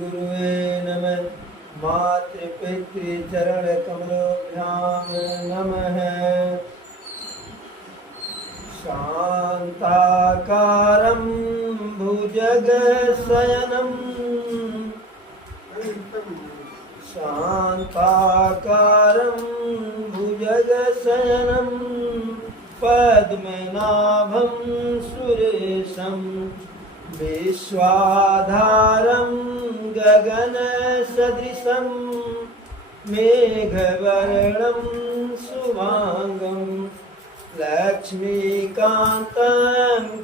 गुरुवे नमः। मातृपितृचरणकमलोभ्यां नमः। शान्ताकारं भुजगशयनं शान्ताकारं भुजगशयनं पद्मनाभं सुरेशं विश्वाधारं गगनसदृशं मेघवर्णं शुभांगं लक्ष्मीकान्तं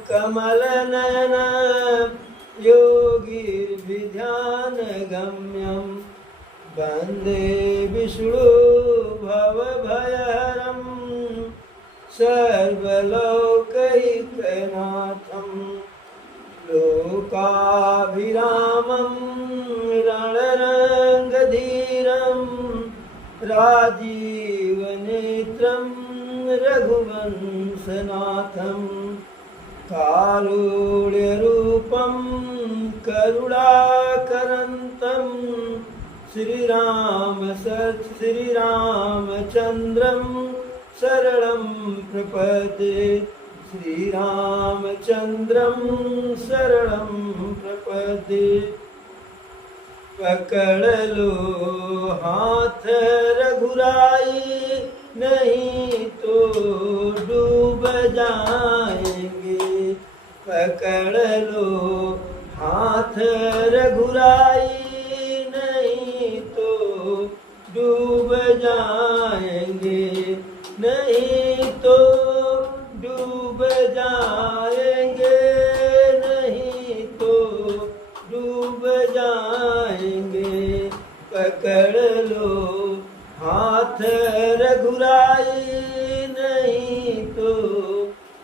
कमलनयनं योगिर्विध्यानगम्यं वन्दे विष्णु भवभयहरं सर्वलोकैकनाथं लोकाभिरामं रणरङ्गधीरं राजीवनेत्रं रघुवंशनाथं कारुण्यरूपं करुणाकरन्तं श्रीरामचन्द्रं शरणं प्रपद्ये श्रीरामचन्द्रं शरणं प्रपद्ये। पकड़ लो हाथ रघुराई नहीं तो डूब जाएंगे। पकड़ लो हाथ रघुराई नहीं तो डूब जाएंगे। नहीं तो डूब जाएंगे। नहीं तो डूब जाएंगे। पकड़ लो हाथ रघुराई नहीं तो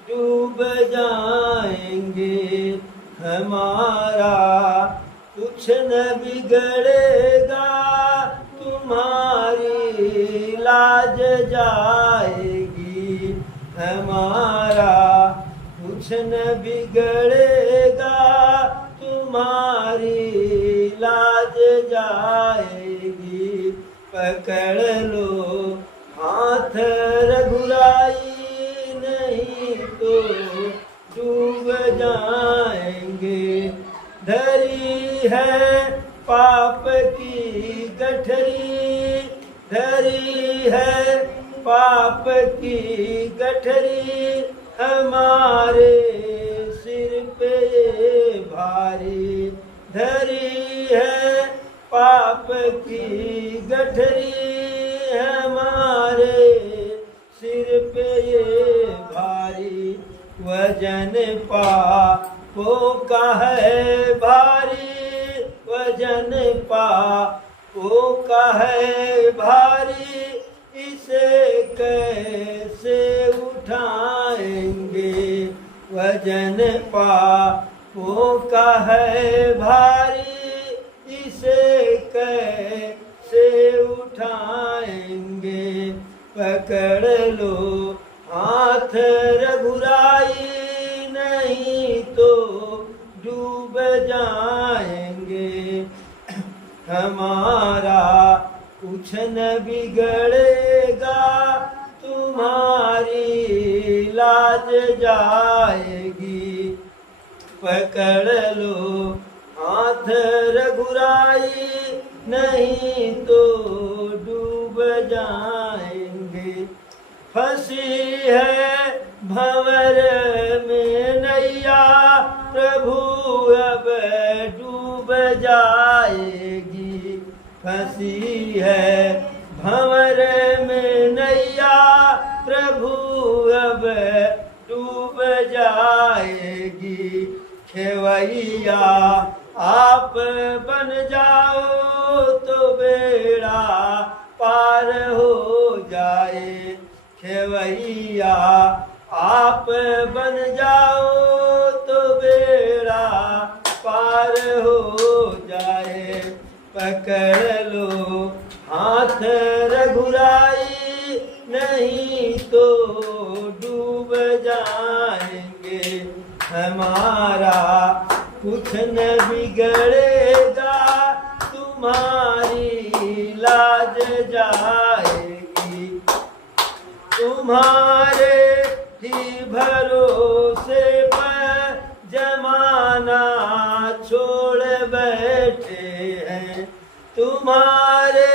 डूब जाएंगे। हमारा कुछ न बिगड़ेगा तुम्हारी लाज जाएगी। हमारा कुछ न बिगड़ेगा तुम्हारी लाज जाएगी। पकड़ लो हाथ रघुराई नहीं तो डूब जाएंगे। धरी है पाप की गठरी धरी है पाप की गठरी हमारे सिर पे भारी। धरी है पाप की गठरी हमारे सिर पे ये भारी। वजन पापों का है भारी। वजन पापों का है भारी। इसे कैसे उठाएंगे। वजन पापों का है भारी। इसे कैसे उठाएंगे। पकड़ लो हाथ रघुराई नहीं तो डूब जाएंगे। हमारा कुछ न बिगड़ेगा तुम्हारी लाज जाएगी। पकड़ लो हाथ रघुराई नहीं तो डूब जाएंगे। फंसी है भंवर में नैया प्रभु अब डूब जाएगी। फंसी है भंवर में नैया प्रभु अब डूब जाएगी। खेवैया आप बन जाओ तो बेड़ा पार हो जाए। खेवैया आप बन जाओ तो बेड़ा पार हो जाए। पकड़ लो हाथ रघुराई नहीं तो डूब जाएंगे। हमारा कुछ न बिगड़ेगा तुम्हारी लाज जाएगी। तुम्हारे ही भरोसे पर जमाना छोड़ बैठे हैं। तुम्हारे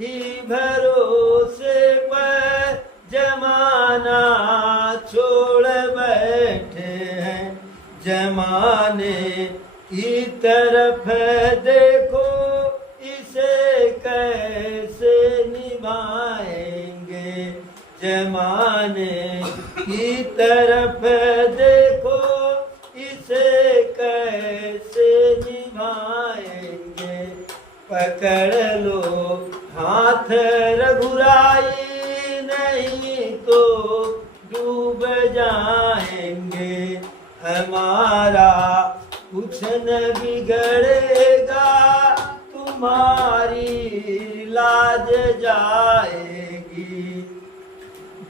ही भरोसे पर जमाना छोड़ बैठे हैं। जमाने की तरफ देखो, इसे कैसे निभाएंगे। जमाने की तरफ देखो, इसे कैसे निभाएंगे। पकड़ लो हाथ रघुराई, नहीं तो डूब जाएंगे। हमारा कुछ न बिगड़ेगा, तुम्हारी लाज जाएगी।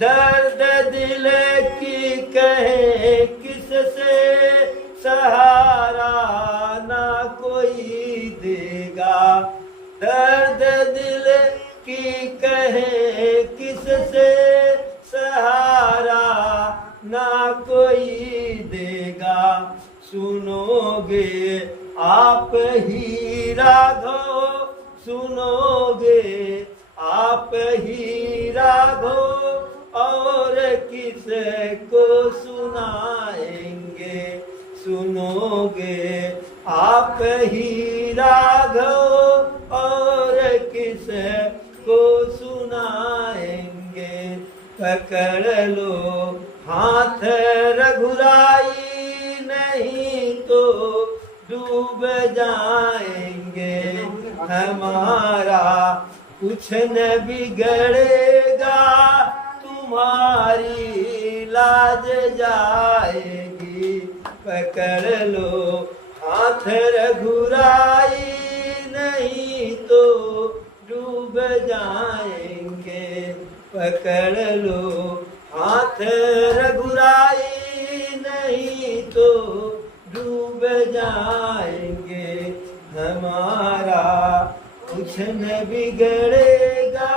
दर्द दिल की कहे किससे, सहारा ना कोई देगा। दर्द दिल की कहे किससे, सहारा ना कोई देगा। सुनोगे आप ही राघव, सुनोगे आप ही राघव, और किस को सुनाएंगे। सुनोगे आप ही राघव, और किस को सुनाएंगे। पकड़ लो हाथ रघुराई, नहीं तो डूब जाएंगे। हमारा कुछ न बिगड़ेगा, तुम्हारी लाज जाएगी। पकड़ लो हाथ रघुराई, नहीं तो डूब जाएंगे। पकड़ लो हाथ रघुराई, नहीं तो डूब जाएंगे। हमारा कुछ न बिगड़ेगा,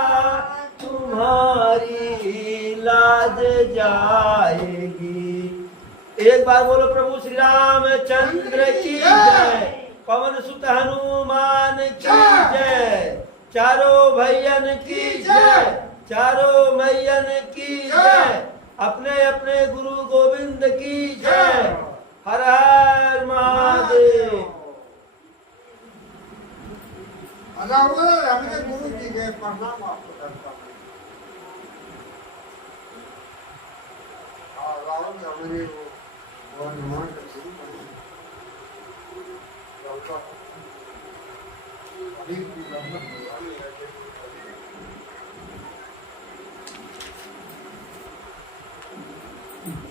तुम्हारी लाज जाएगी। एक बार बोलो प्रभु श्री रामचंद्र की जय। पवन सुत हनुमान की जय। चारों भैयन की जय। चारों मैयन की जय। अपने अपने गुरु गोविंद की जय। हर हर महादेव। हमने गुरु जी के प्रणाम आपको करता हूँ। रावण हमारे वो हनुमान का गुरु बने।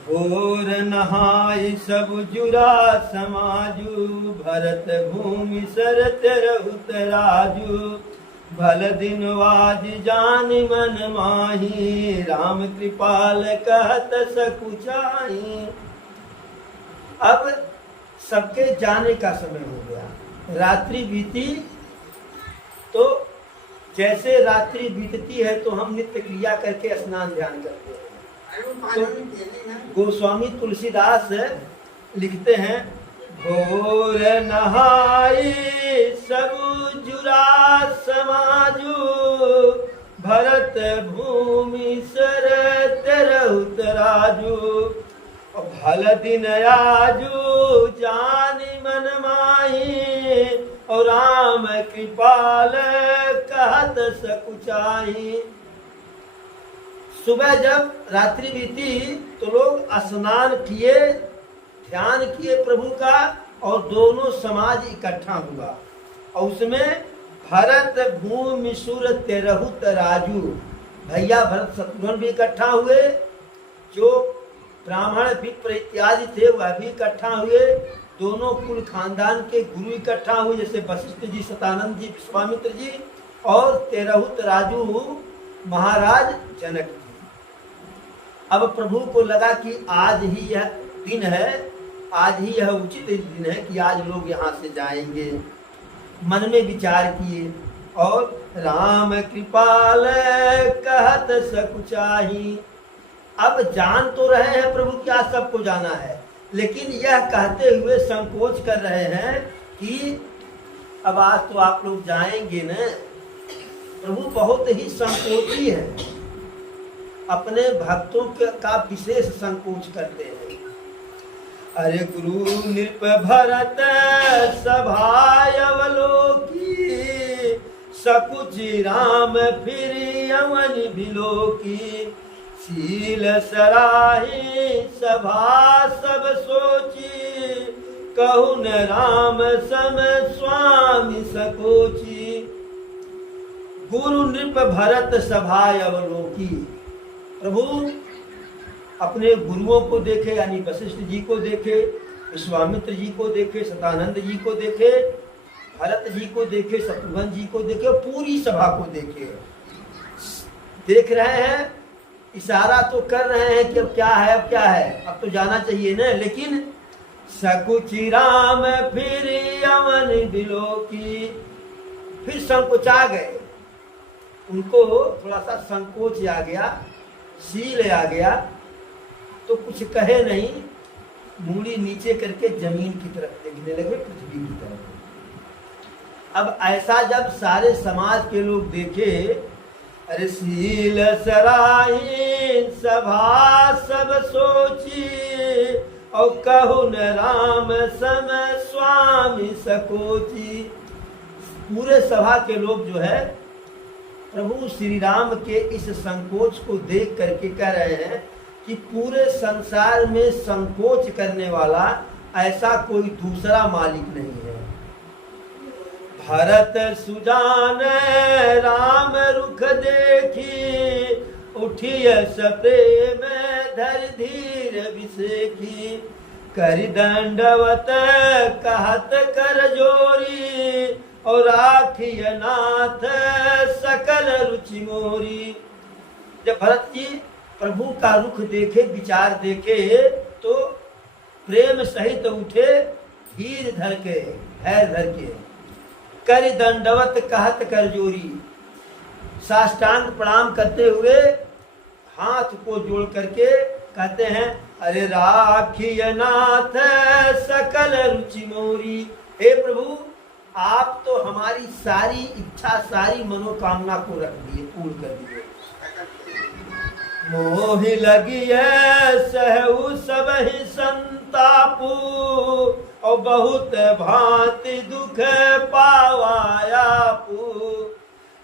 भोर नहाई सब जुरा समाजू, भरत भूमि सरत रहुत राजू। भल दिन वाज जान मन माही, राम कृपाल कहत सकुचाई। अब सबके जाने का समय हो गया, रात्रि बीती। तो जैसे रात्रि बीतती है तो हम नित्य क्रिया करके स्नान ध्यान करते हैं। तो गोस्वामी तुलसीदास लिखते हैं, भोर नहाई सब जुरा समाजू, भरत भूमि सरत रहुत राजू। भल दिन आजू जानी मन माही, और राम कृपाल कहत सकुचाई। सुबह जब रात्रि बीती तो लोग स्नान किए, ध्यान किए प्रभु का, और दोनों समाज इकट्ठा हुआ। और उसमें भरत भूमि सुर तेरहुत राजू, भैया भरत शत्रुघ्न भी इकट्ठा हुए। जो ब्राह्मण विप्र इत्यादि थे वह भी इकट्ठा हुए। दोनों कुल खानदान के गुरु इकट्ठा हुए, जैसे वशिष्ठ जी, सतानंद जी, विश्वामित्र जी, और तेरहुत राजू महाराज जनक जी। अब प्रभु को लगा कि आज ही यह दिन है, आज ही यह उचित दिन है कि आज लोग यहाँ से जाएंगे। मन में विचार किए और राम कृपाल कहत सकुचाही। अब जान तो रहे हैं प्रभु क्या सबको जाना है, लेकिन यह कहते हुए संकोच कर रहे हैं कि अब आज तो आप लोग जाएंगे न। प्रभु बहुत ही संकोची है, अपने भक्तों का विशेष संकोच करते हैं। अरे गुरु नृप भरत सभाय अवलोकी, सकुचि राम फिर यमन बिलोकी। शील सराही सभा सब सोची, कहु न राम सम स्वामी सकोची। गुरु नृप भरत सभाय अवलोकी। प्रभु अपने गुरुओं को देखे, यानी वशिष्ठ जी को देखे, विश्वामित्र जी को देखे, सतानंद जी को देखे, भरत जी को देखे, शत्रुघ्न जी को देखे, पूरी सभा को देखे। देख रहे हैं, इशारा तो कर रहे हैं कि अब क्या है, अब क्या है, अब तो जाना चाहिए ना। लेकिन सकुचि राम फिर यमन बिलोकी, फिर संकोचा गए। उनको थोड़ा सा संकोच आ गया, शील आ गया, तो कुछ कहे नहीं, मूड़ी नीचे करके जमीन की तरफ देखने लगे, पृथ्वी की तरफ। अब ऐसा जब सारे समाज के लोग देखे, अरे शील सराही सभा सब सोची, और कहु न राम सम स्वामी सकोची। पूरे सभा के लोग जो है प्रभु श्री राम के इस संकोच को देख करके कह रहे हैं कि पूरे संसार में संकोच करने वाला ऐसा कोई दूसरा मालिक नहीं है। भरत सुजान राम रुख देखी, उठिय सप्रेम धर धीर विसेखी। कर दंडवत कहत कर जोरी, और राखिय नाथ सकल रुचि मोरी। जब भरत जी प्रभु का रुख देखे, विचार देखे, तो प्रेम सहित उठे, धीर धर के, धैर्य धर के। कर दंडवत कहत कर जोरी, साष्टांग प्रणाम करते हुए हाथ को जोड़ करके कहते हैं, अरे राखिय नाथ सकल रुचि मोरी। हे प्रभु, आप तो हमारी सारी इच्छा, सारी मनोकामना को रख दिए, पूर्ण कर दिए। मोहि लगिए सहु सब ही संतापू, और बहुत भांति दुख पावायापू।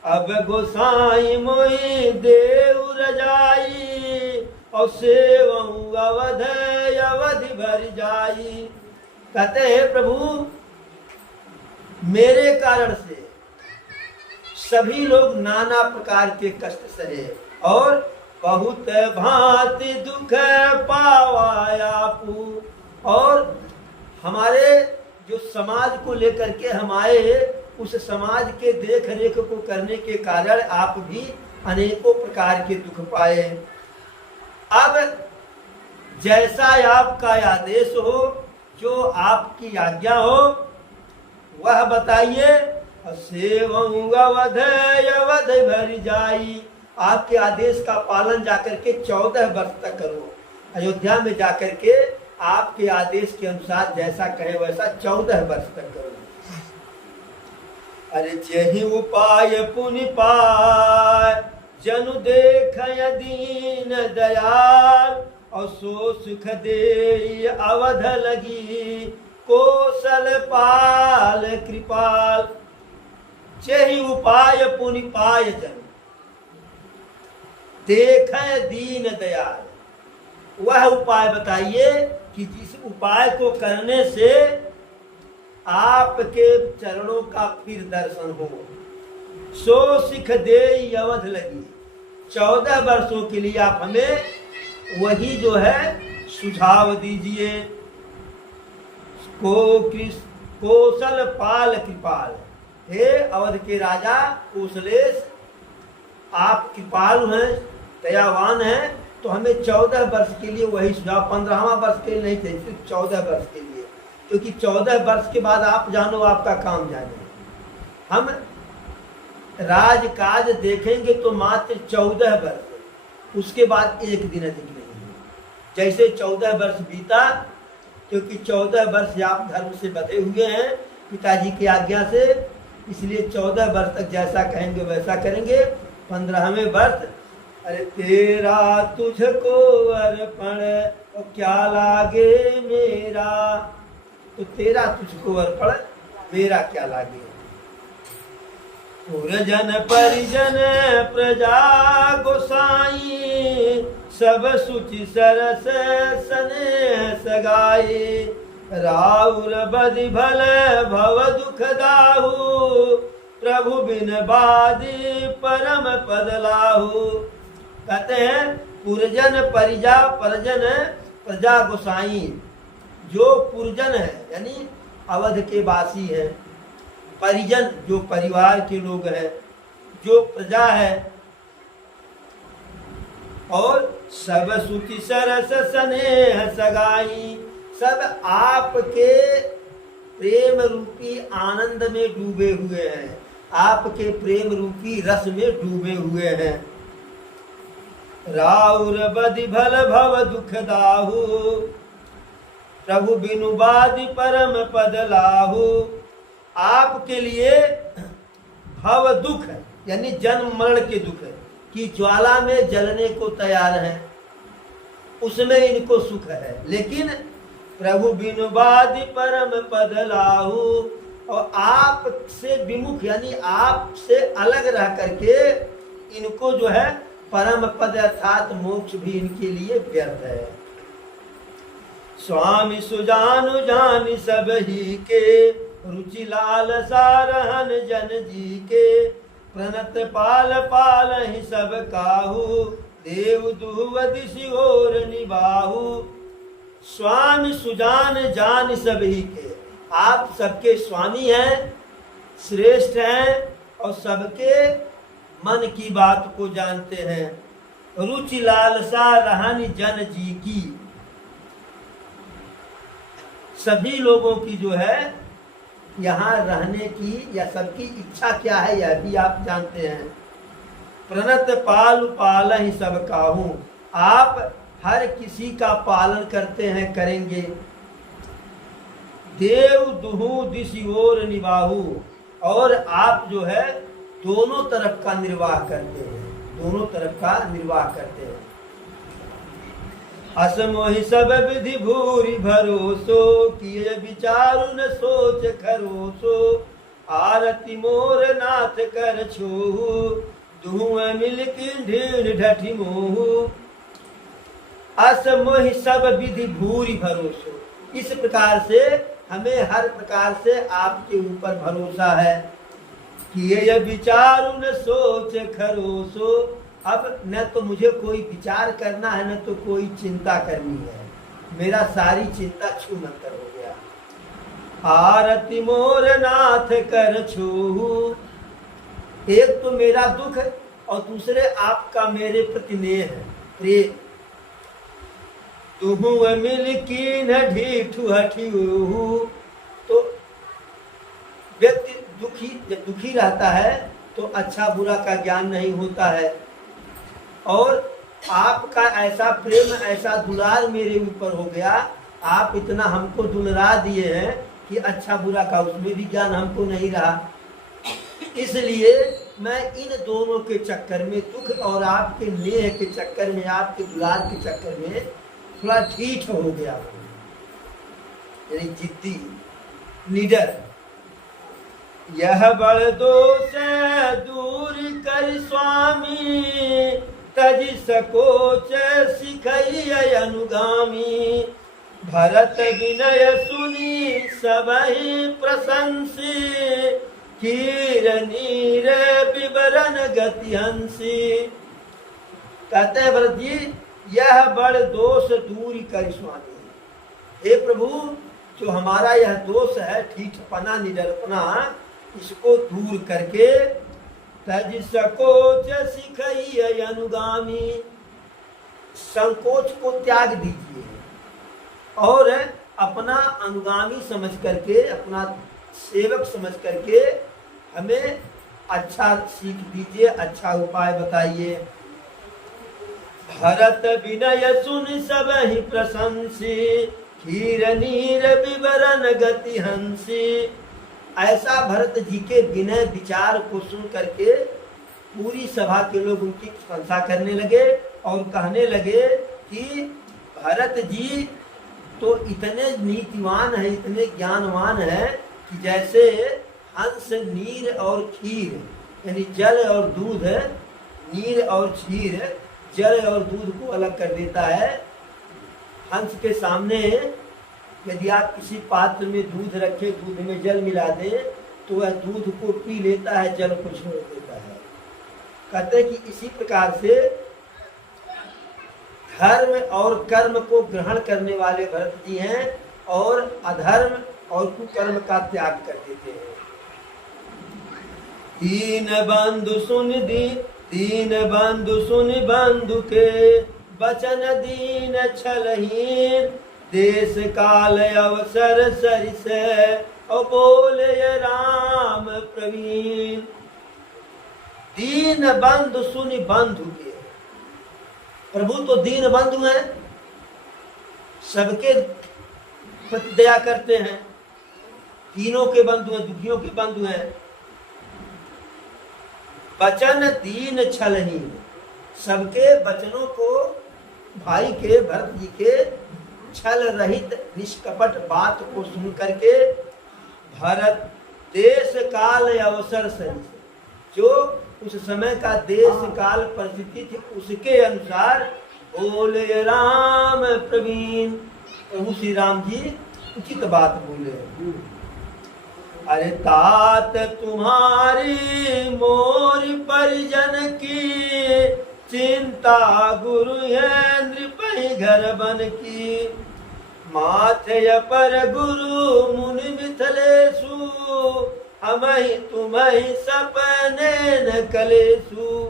अब गोसाई मोहि देव रजाई, और सेवहु अवध अवधि भर जाई। कहते हैं प्रभु, मेरे कारण से सभी लोग नाना प्रकार के कष्ट सहे, और बहुत भांति दुख पावायापू। और हमारे जो समाज को लेकर के हम आए, उस समाज के देख रेख को करने के कारण आप भी अनेकों प्रकार के दुख पाए। अब जैसा आपका आदेश हो, जो आपकी आज्ञा हो, वह बताइए। सेवहु अवध अवध भर जाई। आपके आदेश का पालन जाकर के 14 वर्ष तक करो। अयोध्या में जाकर के आपके आदेश के अनुसार जैसा कहे वैसा 14 वर्ष तक करो। अरे जेहि उपाय पुनि पाय, जनु देख दीन दयाल। और सो सुख दे अवध लगी, कौशल पाल कृपाल। जेहि उपाय पुनि पाय, जन देख दीन दयाल। वह उपाय बताइए कि जिस उपाय को करने से आपके चरणों का फिर दर्शन हो। सो सिख दे अवध लगी। 14 वर्षों के लिए आप हमें वही जो है सुझाव दीजिए। कौशल पाल कृपाल। हे अवध के राजा कौशलेश, आप कृपालु हैं, दयावान हैं, तो हमें 14 वर्ष के लिए वही सुझाव। 15वां वर्ष के लिए नहीं थे, सिर्फ 14 वर्ष के लिए, क्योंकि 14 वर्ष के बाद आप जानो, आपका काम जाने। हम राजकाज देखेंगे तो मात्र 14 वर्ष, उसके बाद एक दिन अधिक नहीं। जैसे 14 वर्ष बीता, क्योंकि 14 वर्ष आप धर्म से बंधे हुए हैं पिताजी की आज्ञा से, इसलिए 14 वर्ष तक जैसा कहेंगे वैसा करेंगे। 15वें वर्ष, अरे तेरा तुझको अर्पण और क्या लागे मेरा, तो तेरा तुझको अर्पण मेरा क्या लागे। पुरजन परिजन प्रजा गोसाई, सब सुचि सरस सने सगाई, राउर बदि भल भव दुख दाहु, प्रभु बिन बादी परम पद लाहु। कहते हैं पुरजन परिजन प्रजा गोसाई, जो पुरजन है यानी अवध के वासी है, परिजन जो परिवार के लोग हैं, जो प्रजा है, और सब सुचि सरस स्नेह सगाई, सब आपके प्रेम रूपी आनंद में डूबे हुए हैं, आपके प्रेम रूपी रस में डूबे हुए हैं। राउर बदि भल भव दुख दाहु, प्रभु बिनु बादि परम पद लाहु। आपके लिए भव दुख है यानी जन्म मरण के दुख है कि ज्वाला में जलने को तैयार है, उसमें इनको सुख है। लेकिन प्रभु बिनु बादि परम पद लाहु, और आप से विमुख यानी आप से अलग रह करके इनको जो है परम पद अर्थात मोक्ष भी इनके लिए व्यर्थ है। स्वामी सुजानु जान सब ही के, रुचि लाल सारहन जन जी के, प्रणत पाल पाल ही सब काहू, देव दुह दिशि और निबाहु। स्वामी सुजान जान सब ही के, आप सबके स्वामी हैं, श्रेष्ठ हैं, और सबके मन की बात को जानते हैं। रुचि लालसा रहन जन जी की, सभी लोगों की जो है यहाँ रहने की या सबकी इच्छा क्या है यह भी आप जानते हैं। प्रणत पाल पाल ही सब काहू, आप हर किसी का पालन करते हैं, करेंगे। देव दुहु दिशि ओर निबाहु, और आप जो है दोनों तरफ का निर्वाह करते हैं, दोनों तरफ का निर्वाह करते हैं। असमोहि सब विधि भूरि भरोसो, किए विचारु न सोच खरोसो, आरती मोर नाथ कर छोहु, धुआं मिल ढीढ़ ढठी मोहु। असमोहि सब विधि भूरि भरोसो, इस प्रकार से हमें हर प्रकार से आपके ऊपर भरोसा है। किए विचारु न सोच खरोसो, अब न तो मुझे कोई विचार करना है न तो कोई चिंता करनी है, मेरा सारी चिंता छूमंतर हो गया। आरती मोर नाथ कर छूहु, एक तो मेरा दुख और दूसरे आपका मेरे प्रति नेह है, प्रेम। तुहु मिल की न ढीठु हठिहु, तो व्यक्ति जब दुखी रहता है तो अच्छा बुरा का ज्ञान नहीं होता है, और आपका ऐसा प्रेम ऐसा दुलार मेरे ऊपर हो गया, आप इतना हमको दुलरा दिए हैं कि अच्छा बुरा का उसमें भी ज्ञान हमको नहीं रहा। इसलिए मैं इन दोनों के चक्कर में, दुख और आपके नेह के चक्कर में, आपके दुलार के चक्कर में थोड़ा ढीठ हो गया, यानी जिद्दी निडर। यह बड़ दोष दूर कर स्वामी, तज सकोच सिखई अनुगामी। भरत विनय सुनी सबहि प्रशंसी, कीर नीर विवरण गति हंसी। कहते हैं भरत जी, यह बड़ दोष दूर कर स्वामी, हे प्रभु जो हमारा यह दोष है ठीठपना निडरपना, इसको दूर करके तज सकोच सिखई अनुगामी, संकोच को त्याग दीजिए और अपना अनुगामी समझ करके, अपना सेवक समझ करके हमें अच्छा सीख दीजिए, अच्छा उपाय बताइए। भरत विनय सुन सब ही प्रशंसी, खीर नीर विवरण गति हंसी। ऐसा भरत जी के विनय विचार को सुन करके पूरी सभा के लोग उनकी प्रशंसा करने लगे और कहने लगे कि भरत जी तो इतने नीतिवान है, इतने ज्ञानवान है कि जैसे हंस नीर और खीर, यानी जल और दूध, नीर और क्षीर, जल और दूध को अलग कर देता है। हंस के सामने यदि आप किसी पात्र में दूध रखे, दूध में जल मिला दें तो वह दूध को पी लेता है, जल को छोड़ देता है। कहते हैं कि इसी प्रकार से धर्म और कर्म को ग्रहण करने वाले भरत जी हैं और अधर्म और कुकर्म का त्याग कर देते हैं। दीन बंधु सुन बंधु के वचन दीन छलहीन, देश काल अवसर सरिस और बोले राम प्रवीण। दीन बंधु सुन बंधु के, प्रभु तो दीन बंधु हैं, सबके प्रति दया करते हैं, दीनों के बंधु हैं, दुखियों के बंधु हैं। वचन दीन छलहीन, सबके वचनों को, भाई के भरत जी के छल रहित निष्कपट बात को सुन करके भरत देश काल अवसर से, जो उस समय का देश काल परिस्थिति थी उसके अनुसार बोले राम प्रवीण, प्रभु श्री राम जी उचित बात बोले। अरे तात तुम्हारी मोर परिजन की, चिंता गुरु है नृपहि घर बन की। माथे पर गुरु मुनि मिथिलेशु, हमहि तुम्हि सपने न कलेशु।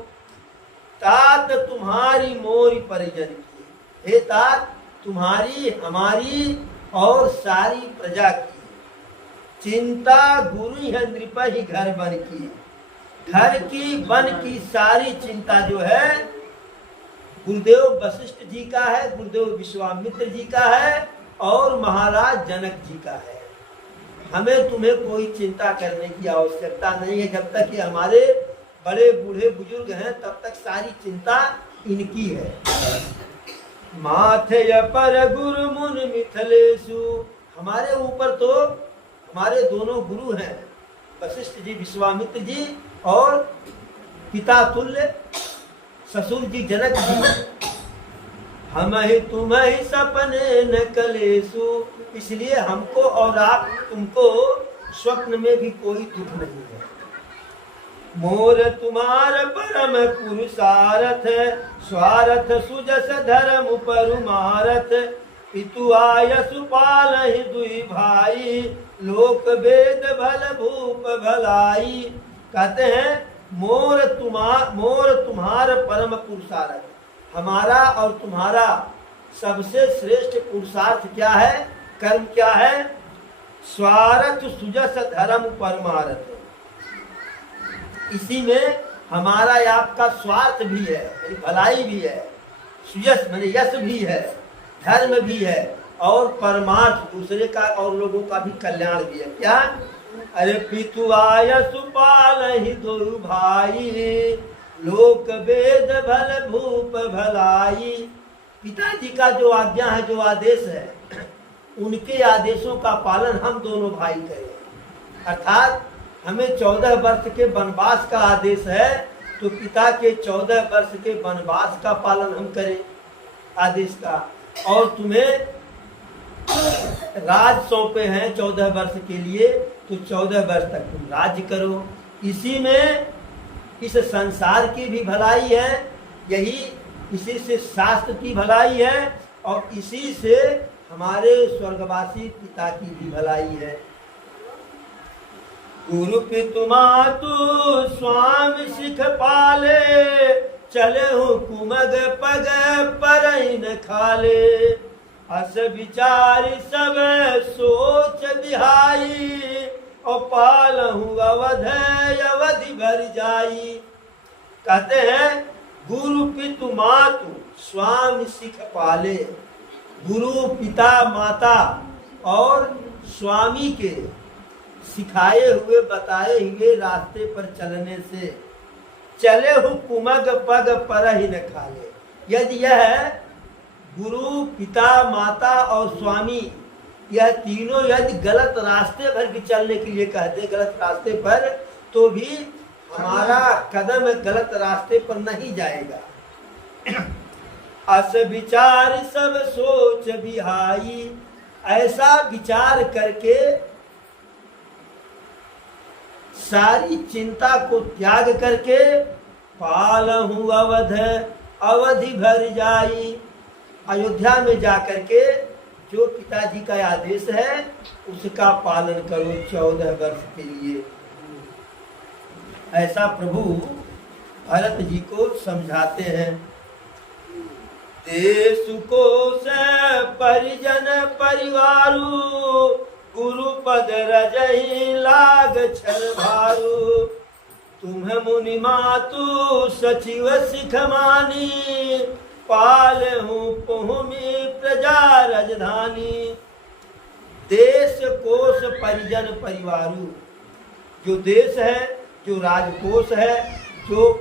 तात तुम्हारी मोरी परिजन की, हे तात तुम्हारी, हमारी और सारी प्रजा की चिंता गुरु है नृपहि घर बन की। घर की वन की सारी चिंता जो है गुरुदेव वशिष्ठ जी का है, गुरुदेव विश्वामित्र जी का है और महाराज जनक जी का है। हमें तुम्हें कोई चिंता करने की आवश्यकता नहीं है। जब तक कि हमारे बड़े बूढ़े बुजुर्ग हैं तब तक सारी चिंता इनकी है। माथे पर गुरु मुनि मिथिलेशु, हमारे ऊपर तो हमारे दोनों गुरु हैं, वशिष्ठ जी विश्वामित्र जी और पिता तुल्य ससुर जी जनक जी। हमहि तुम्हि सपने न कलेशु, इसलिए हमको और आप तुमको स्वप्न में भी कोई दुख नहीं है। मोर तुम्हार परम पुरुषारथ, स्वार्थ सुजस धर्म परुमारथ। पितु आयसु पालहि दुई भाई, लोक वेद भल भूप भलाई। कहते हैं मोर तुम्हार परम पुरुषार्थ, हमारा और तुम्हारा सबसे श्रेष्ठ पुरुषार्थ क्या है, कर्म क्या है? स्वार्थ सुजस धर्म परमार्थ। इसी में हमारा आपका स्वार्थ भी है, भलाई भी है, सुयश माने यश भी है, धर्म भी है और परमार्थ दूसरे का और लोगों का भी कल्याण भी है। क्या? अरे पितु आयसु पालहि दुई भाई, लोक वेद भल भूप भलाई। पिताजी का जो आज्ञा है, जो आदेश है, उनके आदेशों का पालन हम दोनों भाई करें। अर्थात हमें 14 वर्ष के वनवास का आदेश है तो पिता के 14 वर्ष के वनवास का पालन हम करें आदेश का। और तुम्हें राज सौंपे हैं 14 वर्ष के लिए तो 14 वर्ष तक तुम राज्य करो। इसी में इस संसार की भी भलाई है, यही इसी से शास्त्र की भलाई है और इसी से हमारे स्वर्गवासी पिता की भी भलाई है। गुरु पितु मातु स्वामी सिख पाले, चले कुमग पग पर न खाले। अस विचार सब सोच बिहाई, और पालहूँ अवध अवधि भर जाई। कहते हैं गुरु पितु मातु स्वामी सिख पाले। गुरु पिता माता और स्वामी के सिखाए हुए बताए हुए रास्ते पर चलने से चले हूँ कुमग पग पर ही न खाले। यदि यह गुरु पिता माता और स्वामी यह तीनों यदि गलत रास्ते पर भी चलने के लिए कहते गलत रास्ते पर, तो भी हमारा कदम गलत रास्ते पर नहीं जाएगा। अस विचार सब सोच बिहाई। ऐसा विचार करके सारी चिंता को त्याग करके पालहूँ अवध अवधि भर जाई। अयोध्या में जाकर के जो पिताजी का आदेश है उसका पालन करो 14 वर्ष के लिए। ऐसा प्रभु भरत जी को समझाते हैं। देश को से परिजन परिवारु गुरु पद रजहि लाग छर भारू। तुम मुनि मातु सचिव सिख मानी पालहूँ पुहुमि प्रजा राजधानी। देश कोश परिजन परिवारु, जो देश है, जो राजकोष है, जो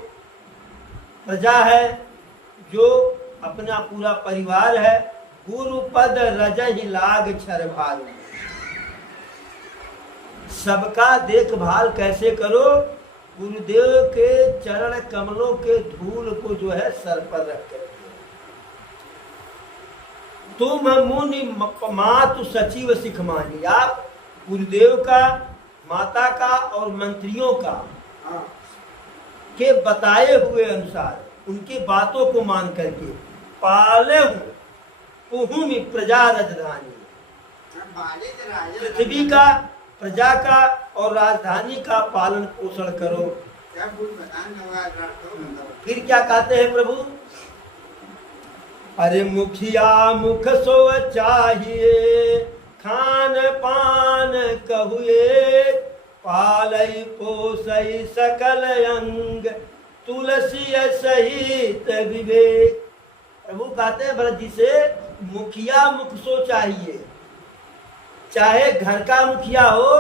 प्रजा है, जो अपना पूरा परिवार है, गुरु पद रजहि लाग छर भारू। सबका देखभाल कैसे करो? गुरुदेव के चरण कमलों के धूल को जो है सर पर रख कर। तुम मुनि मातु सचिव सिख मानी। आप गुरुदेव का, माता का और मंत्रियों का के बताए हुए अनुसार उनकी बातों को मान करके पाले हूँ पुहुमि प्रजा राजधानी। पृथ्वी का, प्रजा का और राजधानी का पालन पोषण करो। फिर क्या कहते हैं प्रभु? अरे मुखिया मुख सो चाहिए खान पान कहुए पालई पोसई सकल अंग तुलसी सहित विवेक। प्रभु कहते हैं भरत जी से मुखिया मुख सो चाहिए। चाहे घर का मुखिया हो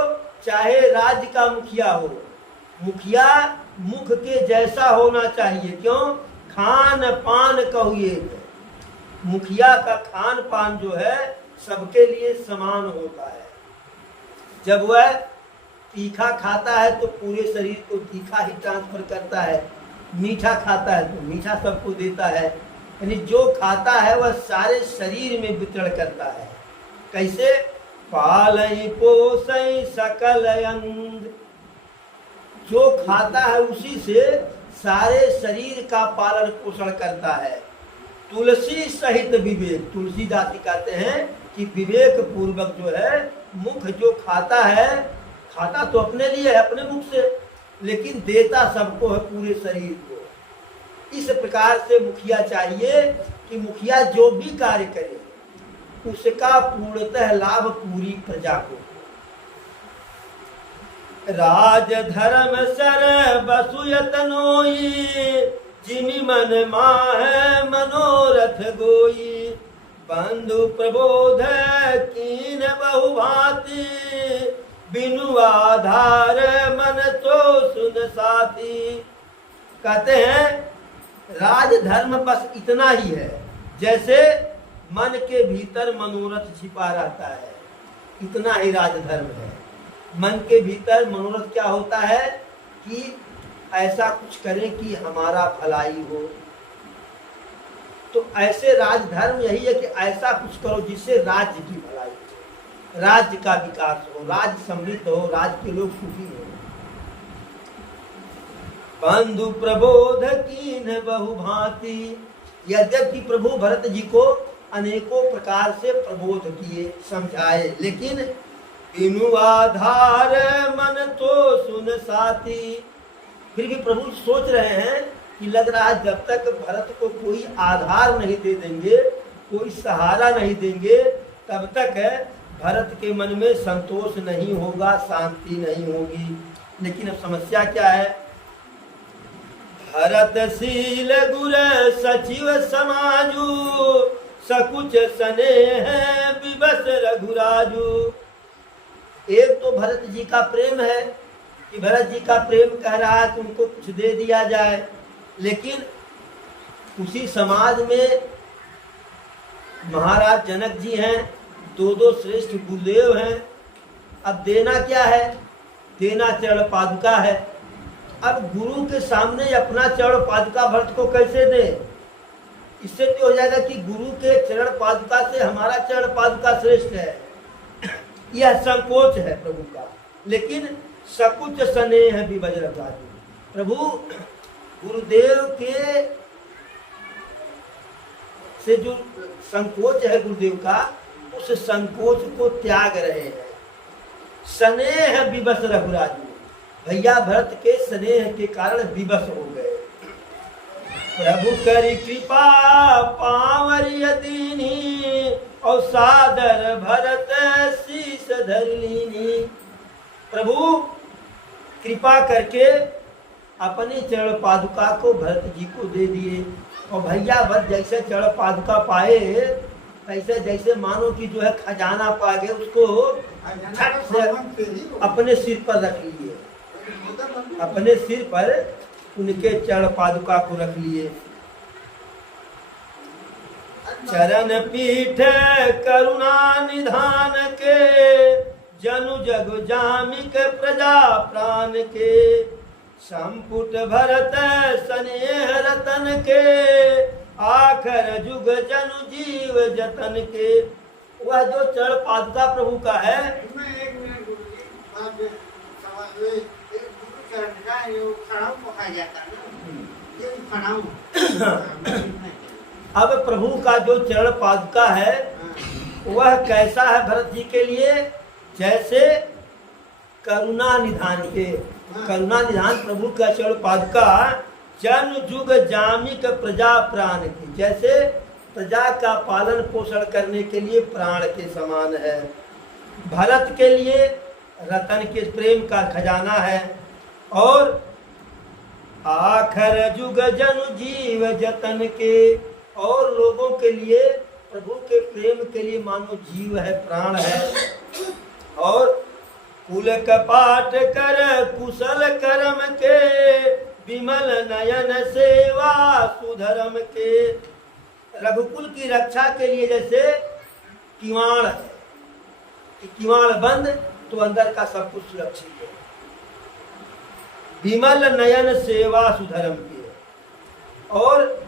चाहे राज्य का मुखिया हो, मुखिया मुख के जैसा होना चाहिए। क्यों? खान पान कहुए। मुखिया का खान पान जो है सबके लिए समान होता है। जब वह तीखा खाता है तो पूरे शरीर को तीखा ही ट्रांसफर करता है, मीठा खाता है तो मीठा सबको देता है। यानी जो खाता है वह सारे शरीर में वितरण करता है। कैसे? पालई पोसई सकल अंग। जो खाता है उसी से सारे शरीर का पालन पोषण करता है। तुलसी सहित विवेक। तुलसीदास जी कहते हैं कि विवेक पूर्वक जो है मुख जो खाता है, खाता तो अपने लिए है अपने मुख से, लेकिन देता सबको है, पूरे शरीर को। इस प्रकार से मुखिया चाहिए कि मुखिया जो भी कार्य करे उसका पूर्णतः लाभ पूरी प्रजा को। राज धर्म सर बसुयतनोई जिमि मन माह मनोरथ गोई। बंधु प्रबोध कीन बहु भांति बिनु आधार मन तो सुन साथी। कहते हैं राज धर्म बस इतना ही है, जैसे मन के भीतर मनोरथ छिपा रहता है, इतना ही राजधर्म है। मन के भीतर मनोरथ क्या होता है कि ऐसा कुछ करें कि हमारा भलाई हो। तो ऐसे राजधर्म यही है कि ऐसा कुछ करो जिससे राज्य की भलाई हो, राज्य का विकास हो, राज्य समृद्ध हो, राज्य के लोग सुखी हो। बंधु प्रबोध कीन बहु भांति। यद्यपि प्रभु भरत जी को अनेकों प्रकार से प्रबोध किए, समझाए, लेकिन बिनु आधार मन तो सुन साथी। फिर भी प्रभु सोच रहे हैं कि लग रहा है जब तक भरत को कोई आधार नहीं दे देंगे, कोई सहारा नहीं देंगे, तब तक भरत के मन में संतोष नहीं होगा, शांति नहीं होगी। लेकिन अब समस्या क्या है? भरतशील गुर सचिव समाजू, सकुच स्नेह विवश रघुराजू। एक तो भरत जी का प्रेम है कि भरत जी का प्रेम कह रहा है कि उनको कुछ दे दिया जाए, लेकिन उसी समाज में महाराज जनक जी हैं, दो श्रेष्ठ गुरुदेव हैं। अब देना क्या है? देना चरण पादुका है। अब गुरु के सामने अपना चरण पादुका भरत को कैसे दे? इससे तो हो जाएगा कि गुरु के चरण पादुका से हमारा चरण पादुका श्रेष्ठ है, यह संकोच है प्रभु का। लेकिन सकुच स्नेह विवश रघुराजू, प्रभु गुरुदेव के से जो संकोच है गुरुदेव का, उस संकोच को त्याग रहे हैं। स्नेह विवश रघुराजू, भैया भरत के स्नेह के कारण विवश हो गए। प्रभु करी कृपा पावरी दीनी, और सादर भरत शीस धर लीनी। प्रभु कृपा करके अपने चरण पादुका को भरत जी को दे दिए। और भैया भरत जैसे चरण पादुका पाए, ऐसे जैसे मानो कि जो है खजाना पा गए, उसको झट से अपने सिर पर रख लिए। अपने सिर पर उनके चरण पादुका को रख लिए। चरण पीठ करुणा निधान के, जनु जग जामिक प्रजा प्राण के। संपुट भरत स्नेह रतन के, आखर जुग जनु जीव जतन के। वह जो चरण पादुका प्रभु का है, अब प्रभु का जो चरण पादुका है वह कैसा है भरत जी के लिए? जैसे करुणा निधान के, करुणा निधान प्रभु का चरण पादुका जन जुग जामिक प्रजा प्राण की, जैसे प्रजा का पालन पोषण करने के लिए प्राण के समान है। भरत के लिए रतन के प्रेम का खजाना है। और आखर जुग जन जीव जतन के, और लोगों के लिए प्रभु के प्रेम के लिए मानो जीव है, प्राण है। और कुल कपाट कर कुशल कर्म के, विमल नयन सेवा सुधर्म के। रघुकुल की रक्षा के लिए जैसे किवाड़ है, कि किवाड़ बंद तो अंदर का सब कुछ सुरक्षित है। विमल नयन सेवा सुधर्म के। और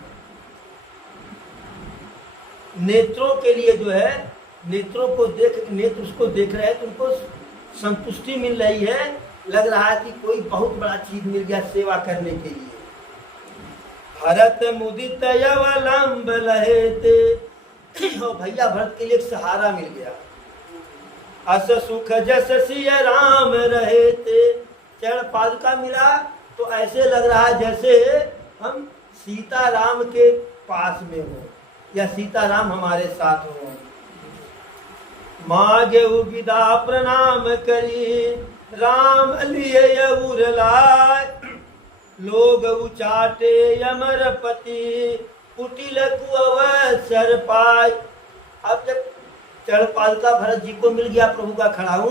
नेत्रों के लिए जो है, नेत्रों को नेत्र उसको देख रहे हैं तो उनको संतुष्टि मिल रही है, लग रहा है कि कोई बहुत बड़ा चीज मिल गया सेवा करने के लिए। भरत मुदित अवलंब लहेते, और भैया भरत के लिए एक सहारा मिल गया। अस सुख जस सिय राम रहे थे, चरण पादुका मिला तो ऐसे लग रहा है जैसे हम सीता राम के पास में हो, या सीता राम हमारे साथ हो। मागे विदा प्रणाम करी, राम लिए उरलाय। लोग उचाटे अमरपति, कुटिल कुअवसर पाय। अब जब चरण पादुका भरत जी को मिल गया प्रभु का खड़ाऊ,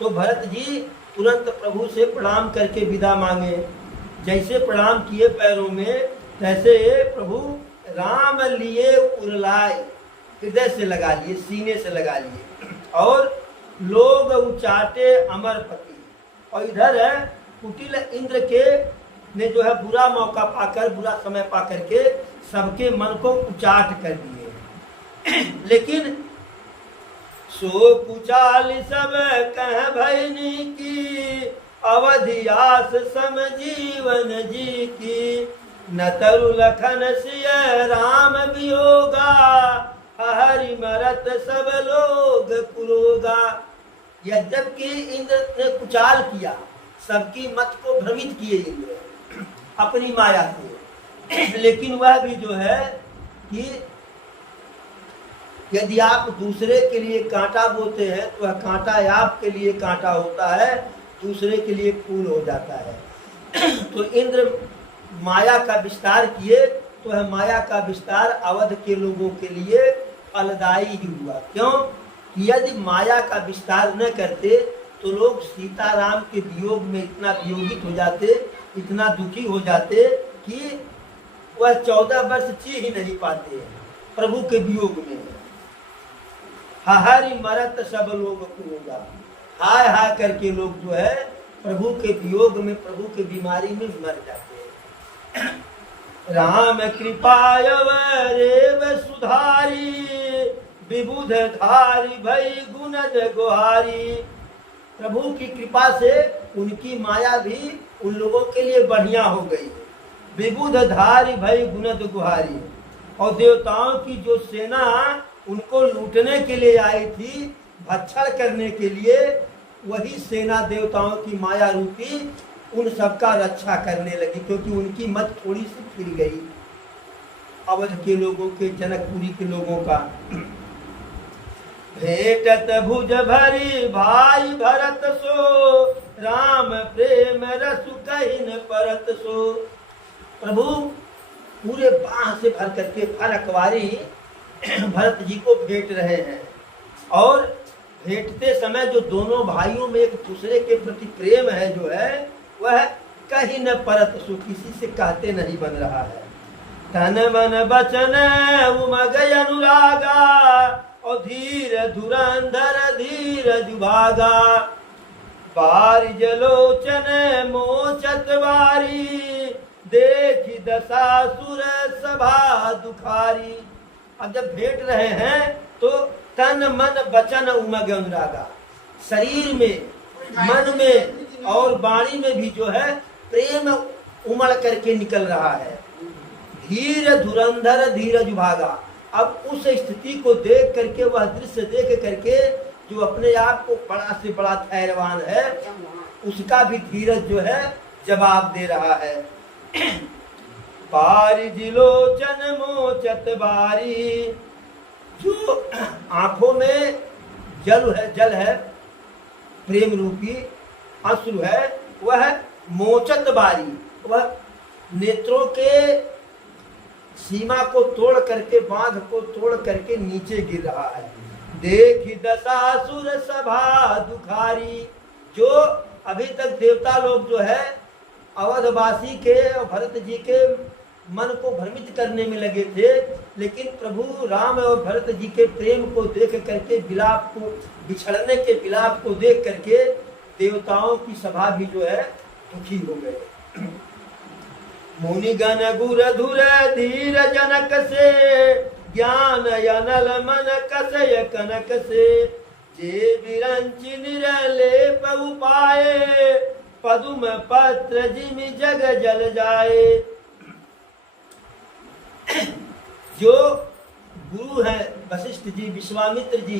तो भरत जी तुरंत प्रभु से प्रणाम करके विदा मांगे। जैसे प्रणाम किए पैरों में, तैसे प्रभु राम लिए उरलाए, हृदय से लगा लिए, सीने से लगा लिए। और लोग उचाटे अमरपति, और इधर है कुटिल इंद्र के ने जो है बुरा मौका पाकर, बुरा समय पाकर के सबके मन को उचाट कर दिए। लेकिन सो कुचाल सब कह भैनी की, अवधियास सम जीवन जी की। न तरु लखन सिय राम वियोगा, हरि मरत सब लोग कुरोगा। यद्यपि इंद्र ने कुचाल किया, सबकी मत को भ्रमित किए इंद्र अपनी माया से, लेकिन वह भी जो है कि यदि आप दूसरे के लिए कांटा बोते हैं तो वह कांटा आपके लिए कांटा होता है, दूसरे के लिए फूल हो जाता है। तो इंद्र माया का विस्तार किए तो वह माया का विस्तार अवध के लोगों के लिए फलदायी ही हुआ। क्यों कि यदि माया का विस्तार न करते तो लोग सीताराम के वियोग में इतना वियोगित हो जाते, इतना दुखी हो जाते कि वह 14 वर्ष जी ही नहीं पाते प्रभु के वियोग में। हाहारी मरत सब लोग होगा, हाय हाय करके लोग जो है प्रभु के वियोग में, प्रभु के बीमारी में मर जाते हैं। राम कृपायव रेव सुधारी, विबुध धारी भई गुणद गुहारी। प्रभु की कृपा से उनकी माया भी उन लोगों के लिए बढ़िया हो गई। विबुध धारी भई गुणद गुहारी। और देवताओं की जो सेना उनको लूटने के लिए आई थी, भक्षण करने के लिए, वही सेना देवताओं की माया रूपी उन सबका रक्षा करने लगी, क्योंकि उनकी मत थोड़ी सी फिर गई अवध के लोगों के, जनकपुरी के लोगों का। भेटत भुज भरी भाई भरत सो, राम प्रेम रसु कहिन परत सो। प्रभु पूरे बाह से भर करके फरकवारी भरत जी को भेंट रहे हैं। और भेंटते समय जो दोनों भाइयों में एक दूसरे के प्रति प्रेम है जो है, वह कहीं न परत सो, किसी से कहते नहीं बन रहा है। तन मन बचन उमग अनुरागा, और धीर धुरंधर धीर दुभागा। बारिज लोचन मोचत बारी, देखी दशासुर सभा दुखारी। अब जब भेंट रहे हैं तो तन मन वचन उमग अनुरागा, शरीर में, मन में और वाणी में भी जो है प्रेम उमड़ करके निकल रहा है। धीर धुरंधर धीरज भागा। अब उस स्थिति को देख करके, वह दृश्य देख करके, जो अपने आप को बड़ा से बड़ा धैर्यवान है, उसका भी धीरज जो है जवाब दे रहा है। बारिज लोचन मोचत बारी। जो आंखों में जल है प्रेम रूपी अश्रु है, वह मोचत बारी, वह नेत्रों के सीमा को तोड़ करके, बांध को तोड़ करके नीचे गिर रहा है। देखी दशासुर सभा दुखारी। जो अभी तक देवता लोग जो है अवधवासी के और भरत जी के मन को भ्रमित करने में लगे थे, लेकिन प्रभु राम और भरत जी के प्रेम को देख करके, विलाप को, बिछड़ने के विलाप को देख करके देवताओं की सभा भी जो है दुखी हो गए। मुनिगण गुर धुर धीर जनक से, ज्ञान अनल मन कसय कनक से। जे विरंचि निरलेप उपाये, पदुम पत्र जिमि जग जल जाए। जो गुरु हैं वशिष्ठ जी, विश्वामित्र जी,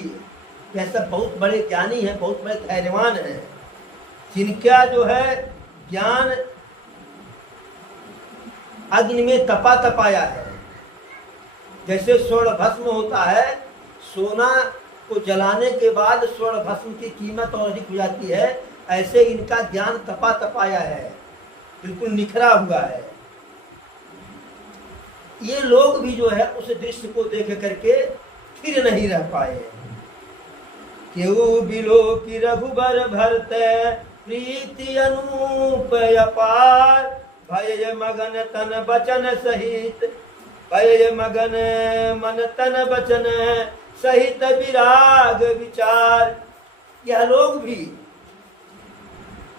यह सब बहुत बड़े ज्ञानी हैं, बहुत बड़े धैर्यवान हैं, जिनका जो है ज्ञान अग्नि में तपा तपाया है। जैसे स्वर्ण भस्म होता है, सोना को जलाने के बाद स्वर्ण भस्म की कीमत और अधिक हो जाती है, ऐसे इनका ज्ञान तपा तपाया है, बिल्कुल निखरा हुआ है। ये लोग भी जो है उस दृश्य को देख करके फिर नहीं रह पाए। केहू बिलो की रघुबर भरत, प्रीति अनूप अपार। भय मगन तन बचन सहित, भय मगन मन तन बचन सहित विराग विचार। यह लोग भी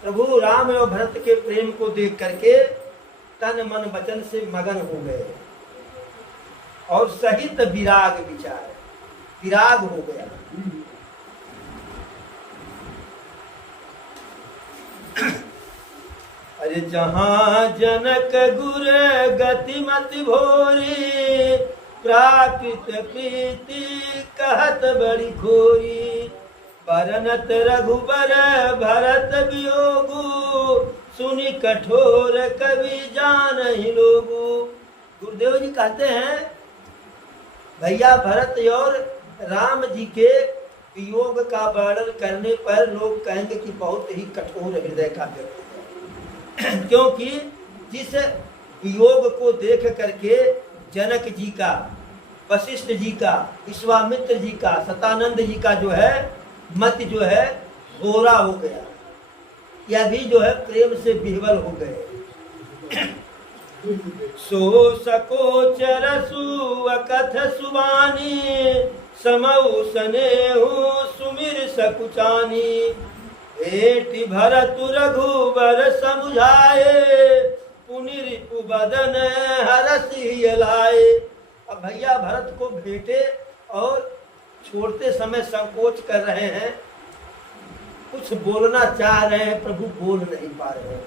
प्रभु राम और भरत के प्रेम को देख करके तन मन वचन से मगन हो गए और सहित विराग विचार, विराग हो गया। अरे जहाँ जनक गुर गतिमति भोरी, प्राकृत प्रीति कहत बड़ी खोरी। बरनत रघुबर भरत वियोगु, सुनि कठोर कवि जान ही लोगु। गुरुदेव जी कहते हैं भैया भरत और राम जी के वियोग का वर्णन करने पर लोग कहेंगे कि बहुत ही कठोर हृदय का व्यक्ति है। क्योंकि जिस वियोग को देख करके जनक जी का, वशिष्ठ जी का, विश्वामित्र जी का, सतानंद जी का जो है मत जो है गोरा हो गया, या भी जो है प्रेम से विह्वल हो गए। सो सकोचर सुअकथ सुबानी समऊ सनेहु सुमिर सकुचानी भेंट भरत रघुबर समुझाए पुनिरिपु बदन हरसि लाए। अब भैया भरत को भेंटे और छोड़ते समय संकोच कर रहे हैं, कुछ बोलना चाह रहे हैं, प्रभु बोल नहीं पा रहे हैं,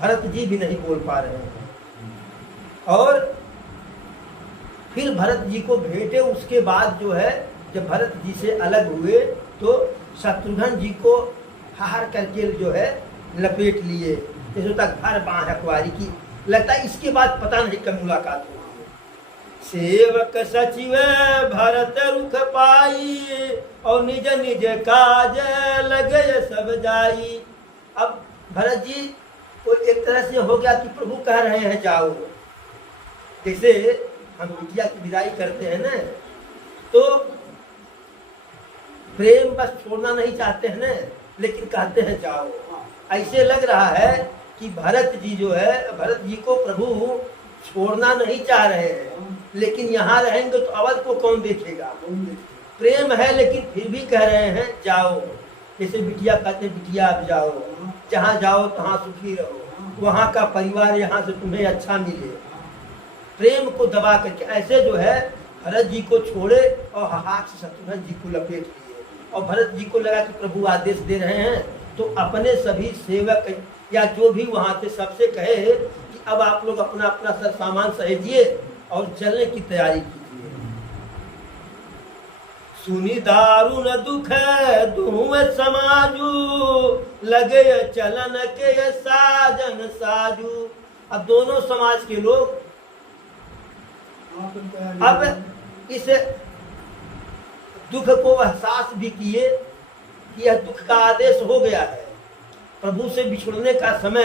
भरत जी भी नहीं बोल पा रहे हैं। और फिर भरत जी को भेंटे, उसके बाद जो है जब भरत जी से अलग हुए तो शत्रुघ्न जी को हार करके जो है लपेट लिए, जैसे तक भर बाह अखबारी की, लगता है इसके बाद पता नहीं कब मुलाकात होगी। सेवक सचिव भरत रुख पाई और निज निज काज लगे सब जाई। अब भरत जी को एक तरह से हो गया कि प्रभु कह रहे हैं जाओ, जैसे हम बिटिया की विदाई करते हैं ना, तो प्रेम बस छोड़ना नहीं चाहते हैं ना, लेकिन कहते हैं जाओ। ऐसे लग रहा है कि भरत जी जो है, भरत जी को प्रभु छोड़ना नहीं चाह रहे हैं, लेकिन यहाँ रहेंगे तो अवध को कौन देखेगा। प्रेम है लेकिन फिर भी कह रहे हैं जाओ, जैसे बिटिया कहते बिटिया अब जाओ, जहाँ जाओ तहाँ सुखी रहो, वहाँ का परिवार यहाँ से तुम्हें अच्छा मिले। प्रेम को दबा करके ऐसे जो है भरत जी को छोड़े और हाथ से शत्रुघ्न जी को लपेट लिए। और भरत जी को लगा कि प्रभु आदेश दे रहे हैं, तो अपने सभी सेवक या जो भी वहाँ थे सबसे कहे कि अब आप लोग अपना अपना सर सामान सहेजिए और चलने की तैयारी कीजिए। सुनी दारुण दुख दुह समाजू लगे चलन के साजन साजू। अब दोनों समाज के लोग अब इस दुख को एहसास भी किए कि यह दुख का आदेश हो गया है, प्रभु से बिछुड़ने का समय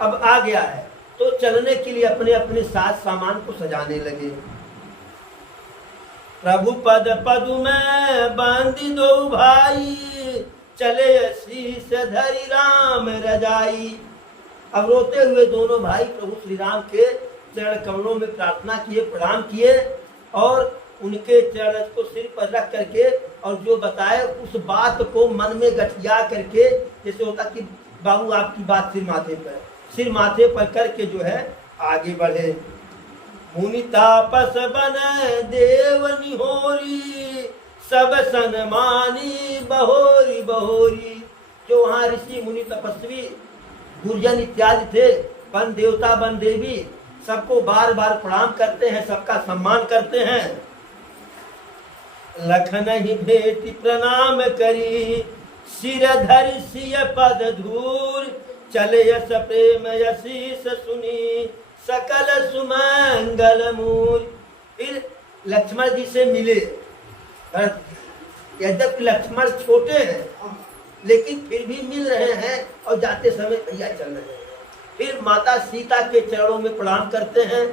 अब आ गया है, तो चलने के लिए अपने अपने साथ सामान को सजाने लगे। प्रभु पद पदु में बांधी दो भाई चले शीश धरी राम रजाई। अब रोते हुए दोनों भाई प्रभु श्री राम के चरण कमलों में प्रार्थना किए, प्रणाम किए और उनके चरण को सिर पर रख करके और जो बताए उस बात को मन में गठिया करके, जैसे होता कि बाबू आपकी बात सिर माथे पर करके जो है आगे बढ़े। मुनि तापस बन देव निहोरी सब सनमानी बहोरी बहोरी। जो वहाँ ऋषि मुनि तपस्वी गुरजन इत्यादि थे, वन देवता वन देवी, सबको बार बार प्रणाम करते हैं, सबका सम्मान करते हैं। लखन ही भेटी प्रणाम करी सिर धरि सिय पद धूर चले यस प्रेम यशीस सुनी सकल सुमंगल मूर। फिर लक्ष्मण जी से मिले। यद्यपि लक्ष्मण छोटे हैं लेकिन फिर भी मिल रहे हैं और जाते समय भैया चल रहे हैं। फिर माता सीता के चरणों में प्रणाम करते हैं,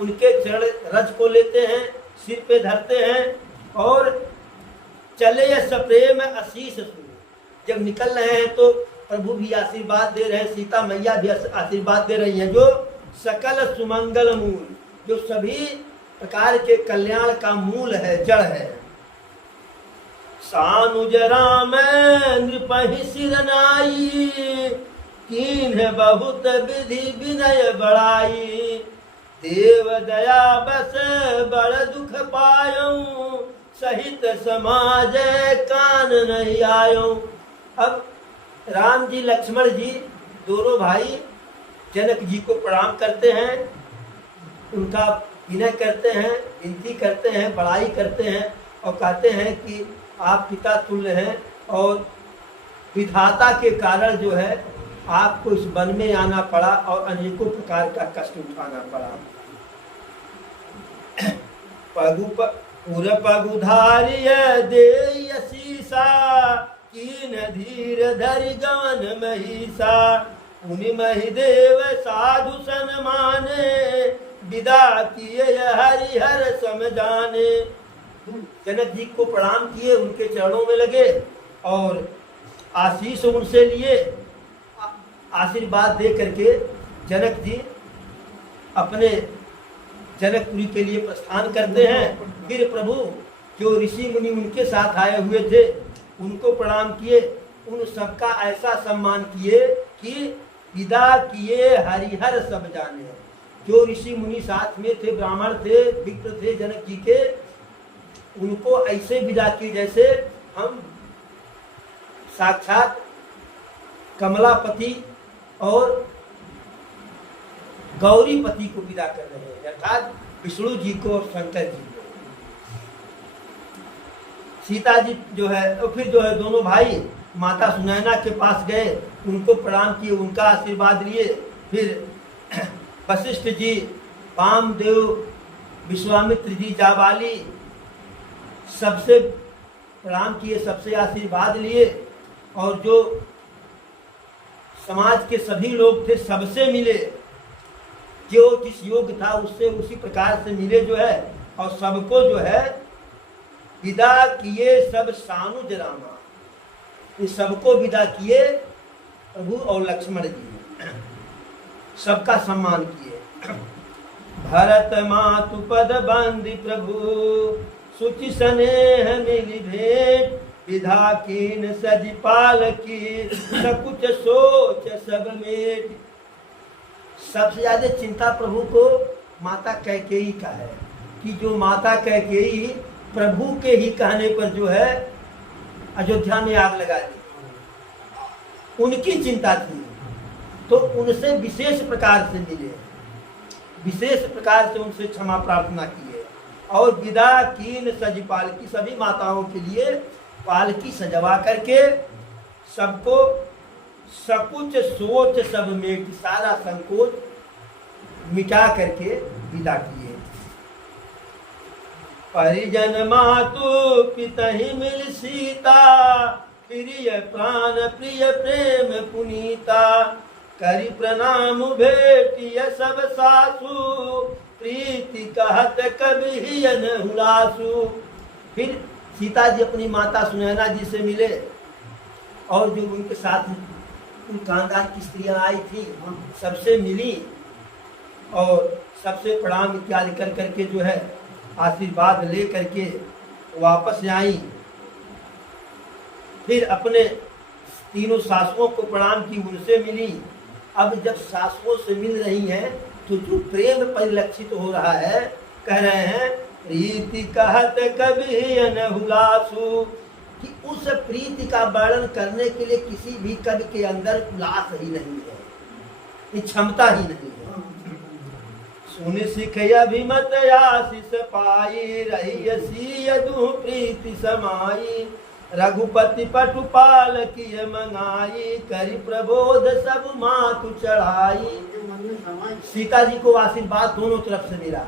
उनके चरण रज को लेते हैं, सिर पे धरते हैं और चले यस प्रेम आशीष सुनी। जब निकल रहे हैं तो प्रभु भी आशीर्वाद दे रहे हैं, सीता मैया भी आशीर्वाद दे रही हैं, जो सकल सुमंगल मूल, जो सभी प्रकार के कल्याण का मूल है, जड़ है। सानुज राम नृपहि सिर नाई कीन्ह बहुत विधि विनय बड़ाई देव दया बस बड़ दुख पायऊं सहित समाज कान नहीं आयो। अब राम जी लक्ष्मण जी दोनों भाई जनक जी को प्रणाम करते हैं, उनका विनय करते हैं, विनती करते हैं, बड़ाई करते हैं और कहते हैं कि आप पिता तुल्य हैं और विधाता के कारण जो है आपको इस वन में आना पड़ा और अनेकों प्रकार का कष्ट उठाना पड़ा। उधारिय दे शीसा कीन धीर धरि गवन महिषा उनि महि देव साधु सन माने विदा किए हरिहर समझाने। जनक जी को प्रणाम किए, उनके चरणों में लगे और आशीष उनसे लिए। आशीर्वाद दे करके जनक जी अपने जनकपुरी के लिए प्रस्थान करते हैं। फिर प्रभु जो ऋषि मुनि उनके साथ आए हुए थे उनको प्रणाम किए, उन सबका ऐसा सम्मान किए कि विदा किए हरिहर सब जाने। जो ऋषि मुनि साथ में थे, ब्राह्मण थे, विप्र थे जनक जी के, उनको ऐसे विदा किए जैसे हम साक्षात कमलापति और गौरीपति को विदा कर रहे हैं, अर्थात विष्णु जी को और शंकर जी को। सीता जी जो है, और फिर जो है दोनों भाई माता सुनैना के पास गए, उनको प्रणाम किए, उनका आशीर्वाद लिए। फिर वशिष्ठ जी, वामदेव, विश्वामित्र जी, जाबाली, सबसे प्रणाम किए, सबसे आशीर्वाद लिए। और जो समाज के सभी लोग थे सबसे मिले, जो जिस योग था उससे उसी प्रकार से मिले जो है, और सबको जो है विदा किए सब सानुज रामा। ये सबको विदा किए प्रभु और लक्ष्मण जी, सबका सम्मान किए। भरत मातु पद बंदी प्रभु सुचि स्नेह मिली भेंट विधा कीन सज पाल की सकुच सोच सब मेट। सबसे ज्यादा चिंता प्रभु को माता कैकेयी का है कि जो माता कैकेयी प्रभु के ही कहने पर जो है अयोध्या में आग लगा दी, उनकी चिंता थी। तो उनसे विशेष प्रकार से मिले, विशेष प्रकार से उनसे क्षमा प्रार्थना किए। और विदा कीन सज पालकी, सभी माताओं के लिए पालकी सजवा करके सबको सकुच सोच सब मेट, सारा संकोच मिटा करके विदा किए। परिजन मातु पितहि मिल सीता प्रिय प्राण प्रिय प्रेम पुनीता करि प्रणाम भेटिय सब सासु प्रीति कहत कभी हुलासु। फिर सीता जी अपनी माता सुनैना जी से मिले और जो उनके साथ उन खानदान की स्त्रियां आई थी सबसे मिली और सबसे प्रणाम इत्यादि कर करके जो है आशीर्वाद ले करके वापस आई। फिर अपने तीनों सासुओं को प्रणाम की, उनसे मिली। अब जब सासुओं से मिल रही हैं तो जो प्रेम परिलक्षित हो रहा है, कह रहे हैं प्रीति कहत कभी हुलासु, कि उस प्रीति का वर्णन करने के लिए किसी भी कवि के अंदर उल्लास ही नहीं है, ये क्षमता ही नहीं है। सुन सिख अभिमत आशीष पाई रही सी यदु प्रीति समाई रघुपति पटुपाल की मंगाई करी प्रबोध सब मातु चढ़ाई। सीता जी को आशीर्वाद दोनों तरफ से मिला,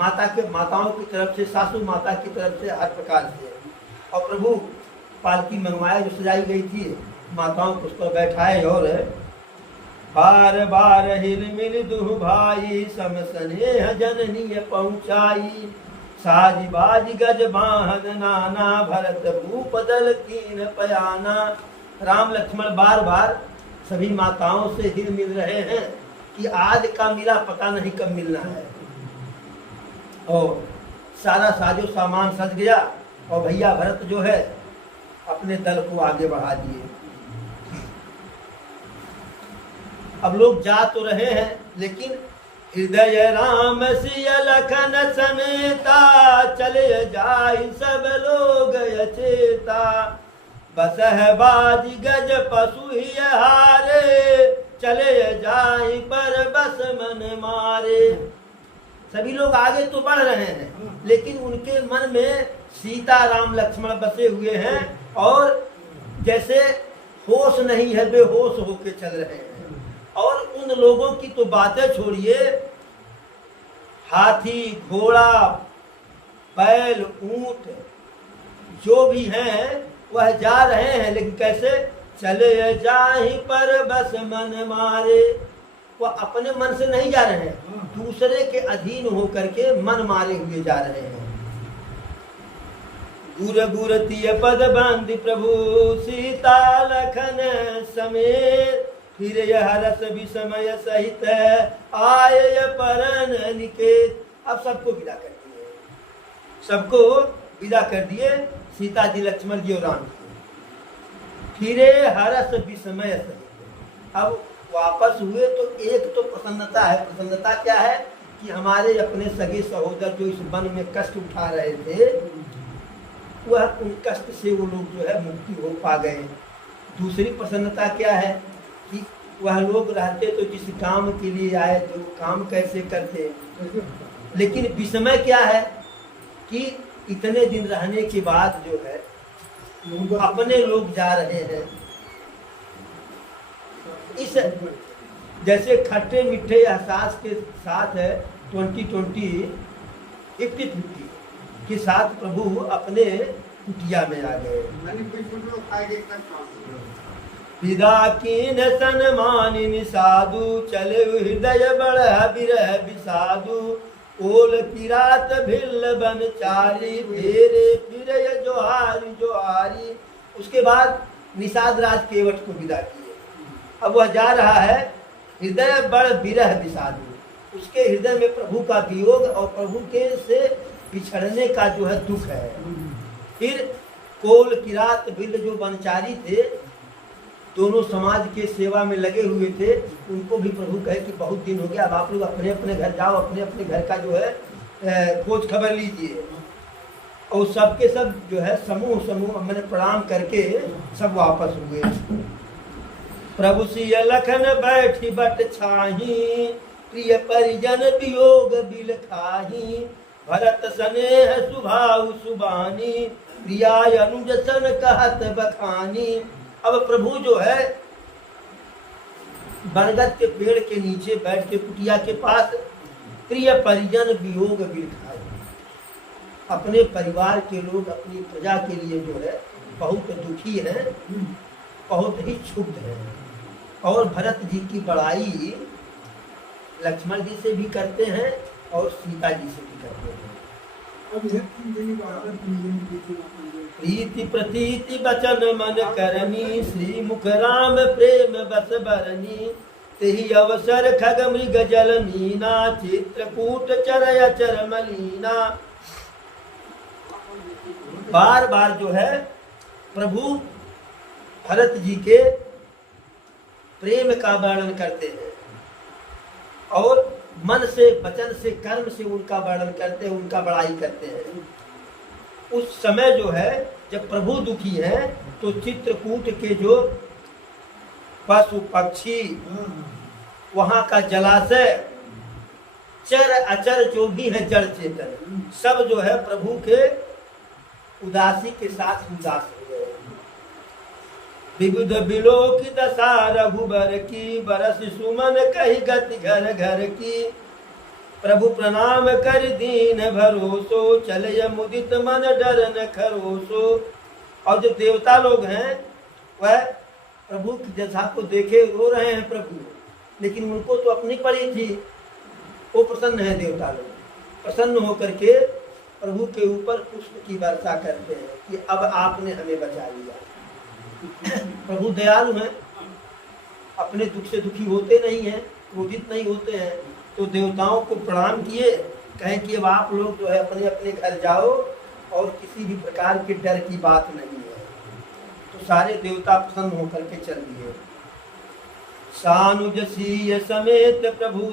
माताओं की तरफ से, सासू माता की तरफ से, हर प्रकार से। और प्रभु पालकी मंगवाए जो सजाई गई थी, माताओं को उस पर बैठाए और बार बार हिल मिल दुह भाई सम स्नेह जननी पहुँचाई साजी बाज गज बाहन नाना भरत भूप दल कीन पयाना। राम लक्ष्मण बार बार सभी माताओं से हिल मिल रहे हैं कि आज का मिला पता नहीं कब मिलना है। और सारा साजो सामान सज गया और भैया भरत जो है अपने दल को आगे बढ़ा दिए। अब लोग जा तो रहे हैं लेकिन हृदय राम सिय लखन समेता चले जाई सब लोग अचेता बस है बाजी गज पशु ही हारे चले जाई पर बस मन मारे। सभी लोग आगे तो बढ़ रहे हैं लेकिन उनके मन में सीता राम लक्ष्मण बसे हुए हैं और जैसे होश नहीं है, बेहोश होके चल रहे हैं। और उन लोगों की तो बातें छोड़िए, हाथी घोड़ा बैल ऊंट जो भी हैं वह जा रहे हैं, लेकिन कैसे? चले जाहि पर बस मन मारे। वह अपने मन से नहीं जा रहे हैं, दूसरे के अधीन होकर के मन मारे हुए जा रहे हैं। गुर गुरतीय पद बांधि प्रभु सीता लखन समेत, फिर यह रस विस्मय सहित आये परन निकेत। अब सबको विदा कर दिए, सबको विदा कर दिए, सीता जी, लक्ष्मण जी और राम जी। फिरे हरस विस्मय सहित। अब वापस हुए तो एक तो प्रसन्नता है। प्रसन्नता क्या है? कि हमारे अपने सगे सहोदर जो इस वन में कष्ट उठा रहे थे, वह उन कष्ट से वो लोग जो है मुक्ति हो पा गए। दूसरी प्रसन्नता क्या है? कि वह लोग रहते तो जिस काम के लिए आए थे वो काम कैसे करते। लेकिन विस्मय क्या है? कि इतने दिन रहने के बाद जो है अपने लोग जा रहे हैं। इस जैसे खट्टे मीठे एहसास के साथ है 2020 50-50 के साथ प्रभु अपने कुटिया में आ गए। विदा कीन सन्मानिनि साधु, चले हृदय बढ़ बिरह विसाधु। ओल किरात भिल्ल बन चारी, फेरे फिर जोहारी जोहारी। उसके बाद निषाद राज केवट को विदा किए। अब वह जा रहा है, हृदय बड़ बिरह विषादु। उसके हृदय में प्रभु का वियोग और प्रभु के से बिछड़ने का जो है दुख है। फिर कोल किरात भिल्ल जो बनचारी थे, दोनों समाज के सेवा में लगे हुए थे, उनको भी प्रभु कहे कि बहुत दिन हो गया, अब आप लोग अपने अपने घर जाओ, अपने अपने घर का जो है खोज खबर लीजिए। और सबके सब जो है समूह समूह मैंने प्रणाम करके सब वापस हुए। प्रभु सिय लखन बैठी बट छाही, प्रिय परिजन वियोग बिल खाही। भरत स्नेह सुभाव सुबानी, प्रियाय अनुज सन कहत बखानी। अब प्रभु जो है बरगद के पेड़ के नीचे बैठ के कुटिया के पास, प्रिय परिजन वियोग बिल खाही। अपने परिवार के लोग अपनी प्रजा के लिए जो है बहुत दुखी हैं, बहुत ही क्षुब्ध हैं। और भरत जी की बड़ाई लक्ष्मण जी से भी करते हैं और सीता जी से भी करते हैं। प्रीति प्रतीति बचन मन करनी, श्री मुख राम प्रेम बस बरनी। तेहि अवसर खग मृग जल मीना, चित्रकूट चरय चर मलीना। बार बार जो है प्रभु भरत जी के प्रेम का वर्णन करते हैं और मन से, वचन से, कर्म से उनका वर्णन करते हैं, उनका बड़ाई करते हैं। उस समय जो है जब प्रभु दुखी हैं तो चित्रकूट के जो पशु पक्षी, वहां का जलाशय, चर अचर जो भी है जड़ चेतन, सब जो है प्रभु के उदासी के साथ उदास हो गए। विबुध बिलोक दशा रघुबर की, बरस सुमन कही गति घर घर की। प्रभु प्रणाम कर दीन भरोसो, चले मुदित मन डर न खरोसो। और जो देवता लोग हैं वह प्रभु की दशा को देखे रो रहे हैं प्रभु, लेकिन उनको तो अपनी पड़ी थी, वो प्रसन्न है। देवता लोग प्रसन्न होकर के प्रभु के ऊपर पुष्प की वर्षा करते हैं कि अब आपने हमें बचा लिया। प्रभु दयालु हैं, अपने दुख से दुखी होते नहीं हैं, क्रोधित नहीं होते हैं। तो देवताओं को प्रणाम किए, कहें कि अब आप लोग जो है अपने अपने घर जाओ और किसी भी प्रकार के डर की बात नहीं है। तो सारे देवता प्रसन्न होकर के चल दिए। सानुज सीय समेत प्रभु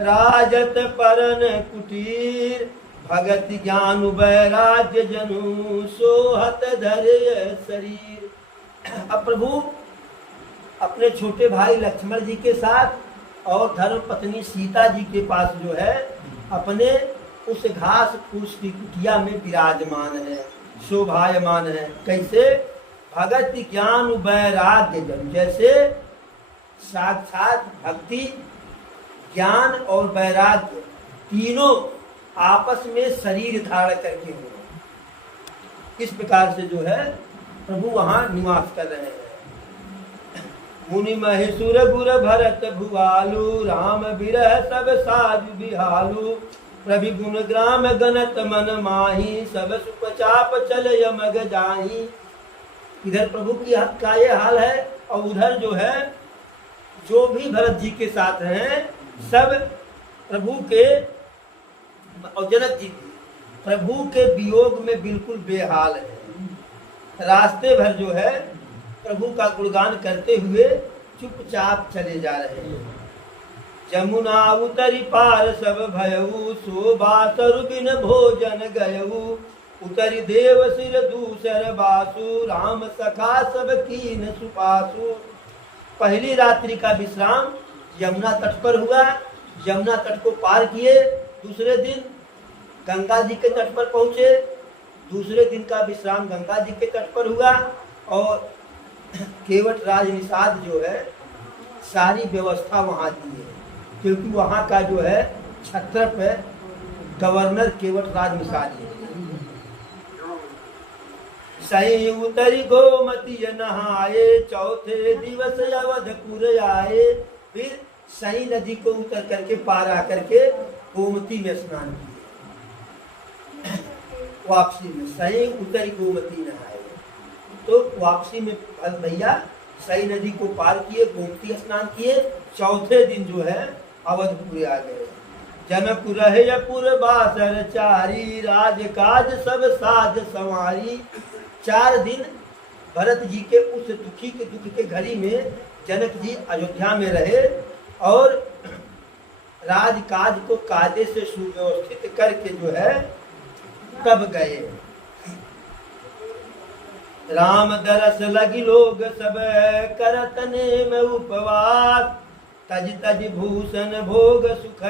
राजत परन कुटीर, भगत ज्ञान वैराग्य जनु सोहत धरे शरीर। अब प्रभु अपने छोटे भाई लक्ष्मण जी के साथ और धर्म पत्नी सीता जी के पास जो है अपने उस घास फूस की कुटिया में विराजमान है, शोभायमान है। कैसे? भगत ज्ञान वैराग्य जन, जैसे साक्षात भक्ति, ज्ञान और वैराग्य तीनों आपस में शरीर धारण करके हो। इस प्रकार से जो है प्रभु वहां निवास कर रहे हैं। मुनि महेशुर गुर भरत भुआलु, राम बिरह सब साज बिहालु, प्रभु गुण ग्राम गणत मन माही, सब सुख चाप चल यमग जाही। इधर प्रभु की का ये हाल है, और उधर जो है जो भी भरत जी के साथ हैं सब प्रभु के और जनक जी प्रभु के वियोग में बिल्कुल बेहाल है। रास्ते भर जो है प्रभु का गुणगान करते हुए चुपचाप चले जा रहे हैं। जमुना उतरी पार सब भयऊ, शोभा तरु बिन भोजन गयऊ, उतरी देव सिर दूसर बासु, राम सखा सब कीन सुपासु। पहली रात्रि का विश्राम यमुना तट पर हुआ। यमुना तट को पार किए, दूसरे दिन गंगा जी के तट पर पहुंचे। दूसरे दिन का विश्राम गंगा जी के तट पर हुआ, और केवट राज निषाद जो है सारी व्यवस्था वहां दी है, क्योंकि वहां का जो है छत्रप है गवर्नर केवट राज निषाद है। सही उतरी गोमती नहाए, चौथे दिवस अवधपुर आए। फिर सही नदी को उतर करके पार आकर के गोमती में स्नान किए। वापसी में सही उतरी गोमती नहाए, तो वापसी में भैया सही नदी को पार किए, गोमती स्नान किए। चौथे दिन जो है अवधपुर आ गए। जनक रहे पुर बासर चारी, राज काज सब साज संवारी। 4 दिन भरत जी के उस दुखी के दुख के घड़ी में जनक जी अयोध्या में रहे, और राजकाज को कायदे से सुव्यवस्थित करके जो है तब गए। राम दरस लगी लोग सब करत नेम उपवास, तज तज भूषण भोग सुख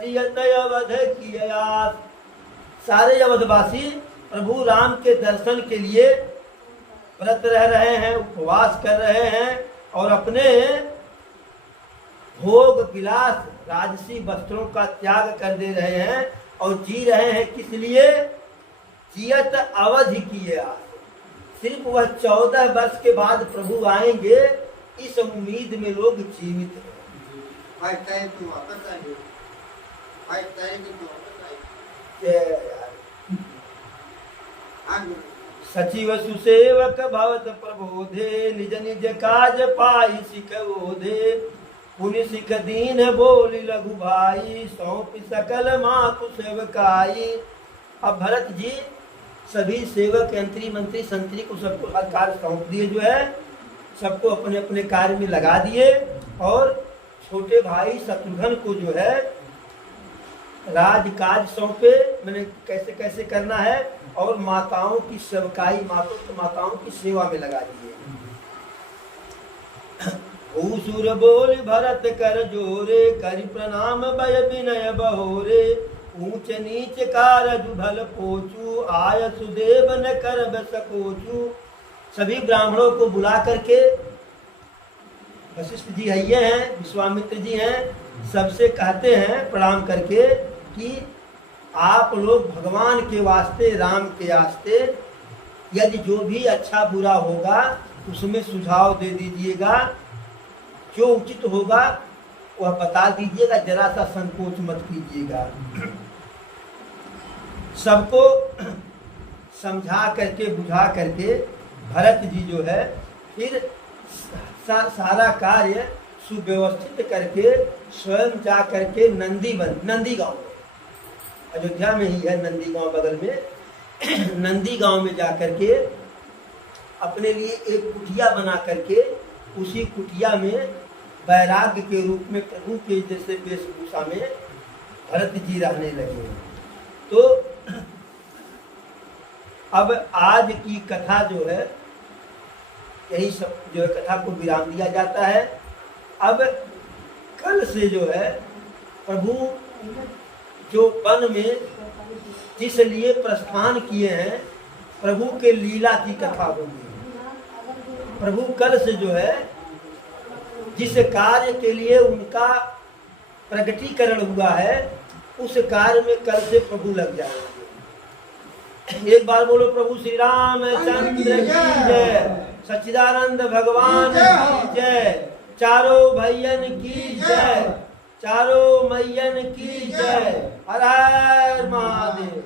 जियत अवध की आस। सारे अवधवासी प्रभु राम के दर्शन के लिए व्रत रह रहे हैं, उपवास कर रहे हैं, और अपने भोग विलास राजसी वस्त्रों का त्याग कर दे रहे हैं, और जी रहे हैं किस लिए? जियत अवधि की आस। सिर्फ वह 14 वर्ष के बाद प्रभु आएंगे, इस उम्मीद में लोग जीवित हैं। सचिव सुसेवक भवत प्रबोधे, निज निज काज पाई सिखोधे, पुनि सिख दीन बोली लघु भाई, सौंपी सकल मातु सेवकाई। अब भरत जी सभी सेवक यंत्री मंत्री संतरी को सबको हर कार्य सौंप दिए, जो है सबको अपने अपने कार्य में लगा दिए, और छोटे भाई शत्रुघ्न को जो है राजकाज सौंपे, मैंने कैसे कैसे करना है, और माताओं की सेवकाई, माताओं की सेवा में लगा दिए। भूसुर बोल भरत कर जोरे, करि प्रणाम भय विनय बहोरे, ऊंच नीच कारज भल पोचू, आय सुदेव न करब सकोचू। सभी ब्राह्मणों को बुला करके, वशिष्ठ जी हैं, विश्वामित्र जी हैं, सबसे कहते हैं प्रणाम करके कि आप लोग भगवान के वास्ते, राम के वास्ते, यदि जो भी अच्छा बुरा होगा उसमें सुझाव दे दीजिएगा, जो उचित होगा वह बता दीजिएगा, जरा सा संकोच मत कीजिएगा। सबको समझा करके बुझा करके भरत जी जो है फिर सारा कार्य सुव्यवस्थित करके स्वयं जा करके नंदी गांव में, अयोध्या में ही है नंदी गांव बगल में, नंदी गांव में जा करके अपने लिए एक कुटिया बना करके, उसी कुटिया में वैराग्य के रूप में प्रभु के जैसे वेशभूषा में भरत जी रहने लगे। तो अब आज की कथा जो है, यही सब जो है कथा को विराम दिया जाता है। अब कल से जो है प्रभु जो वन में जिस लिए प्रस्थान किए हैं, प्रभु के लीला की कथा होगी। प्रभु कल से जो है जिस कार्य के लिए उनका प्रगटीकरण हुआ है, उस कार्य में कल से प्रभु लग जाएंगे। एक बार बोलो प्रभु श्री रामचंद्र की जय, सच्चिदानंद भगवान की जय, चारों भैयन की जय, चारों मैयन की जय। हर हर महादेव।